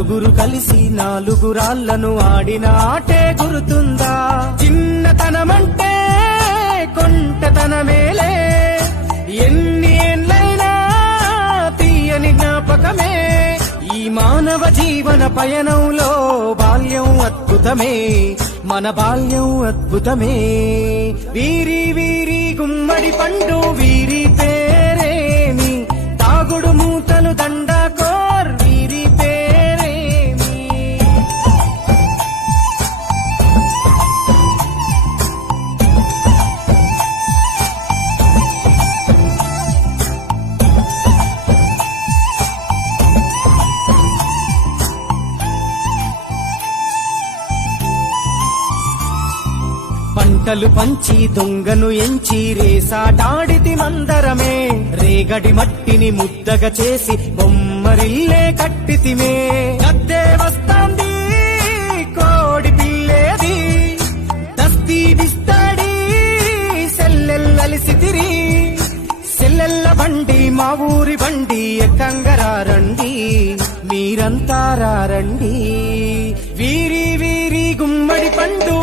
నలుగురు కలిసి నాలుగురాళ్లను ఆడిన ఆటే గుర్తుందా? చిన్నతనమంటే కొంటతనమేలే, ఎన్ని ఏళ్ళైనా తీయని జ్ఞాపకమే. ఈ మానవ జీవన పయనంలో బాల్యం అద్భుతమే, మన బాల్యం అద్భుతమే. వీరి వీరి గుమ్మడి పండు వీరి పేరేమి, తాగుడు మూతలు దండాకోర్ వీరి పేరేమి. పంటలు పంచి దొంగను ఎంచి రేసాటాడితి మందరమే, రేగడి మట్టిని ముద్దగా చేసి బొమ్మరిల్లే కట్టితిమే. గద్దే వస్తాంది కోడి పిల్లేది, దస్తీ దిస్తాడి సెల్లెల్లలిసితిరి. సెల్లెల్ల బండి మా ఊరి బండి ఎక్కంగరారండి, మీరంతా రారండి. వీరి వీరి గుమ్మడి పండు